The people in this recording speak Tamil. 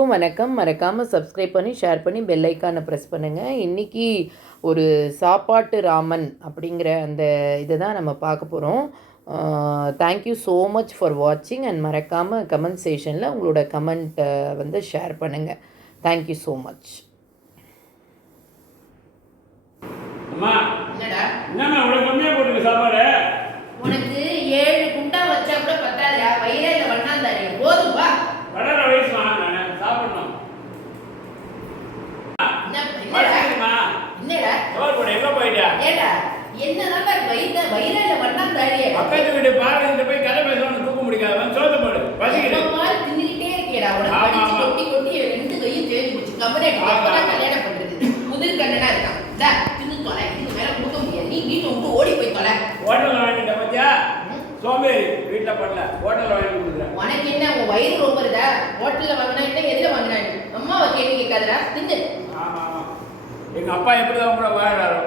எல்லோருக்கும் வணக்கம். மறக்காமல் சப்ஸ்கிரைப் பண்ணி ஷேர் பண்ணி பெல் ஐக்கானை ப்ரெஸ் பண்ணுங்கள். இன்றைக்கி ஒரு சாப்பாட்டு ராமன் அப்படிங்கிற அந்த இதை தான் நம்ம பார்க்க போகிறோம். தேங்க்யூ ஸோ மச் ஃபார் வாட்சிங் அண்ட் மறக்காமல் கமெண்ட் செக்ஷனில் உங்களோட கமெண்ட்டை வந்து ஷேர் பண்ணுங்கள். Thank you so much. சாப்பாடு உனக்கு 7 குண்டா வச்சா கூட பத்தாதா? வயிறே இல்ல வண்ணாந்தாரி போதும் வா. வடற வயசு நானே சாப்பிடணும். என்னடா சோறு போடு எங்க போயிட்டா? ஏடா என்னதான் வயிறே இல்ல வண்ணாந்தாரி. பக்கத்து வீட்டு பாருங்க போய் கதை பேசணும் தூக்க முடியாது. வந்து சோறு போடு பசிக்குது. மாதிரி தின்னுட்டே இருக்கேடா. உனக்கு படிச்சு கொட்டி கொட்டி ரெண்டு கையும் தேடி போச்சு. கபரே அப்பதான் கல்யாணம் பண்றது. புதிர் கண்ணனா இருக்கான். டா தின்னு தொலை. இது மேல கொடுக்க முடியாது. நீ வீட்டை விட்டு ஓடி போய் தொலை. ஹோட்டல்ல வாங்கிட்ட பத்தியா? சோம்பேறி வீட்ல பண்ணல. ஹோட்டல்ல வாங்கி கொடுக்குறேன். உனக்கு என்ன உன் வயிறு ரொம்ப இதா? ஹோட்டல்ல வாங்கினா என்ன எதுல வாங்கினா? அம்மாவை கேள்வி கேட்காதடா. தின்னு. ஆமா ஆமா. எங்க அப்பா எப்படிதான் கூட வாழறாரோ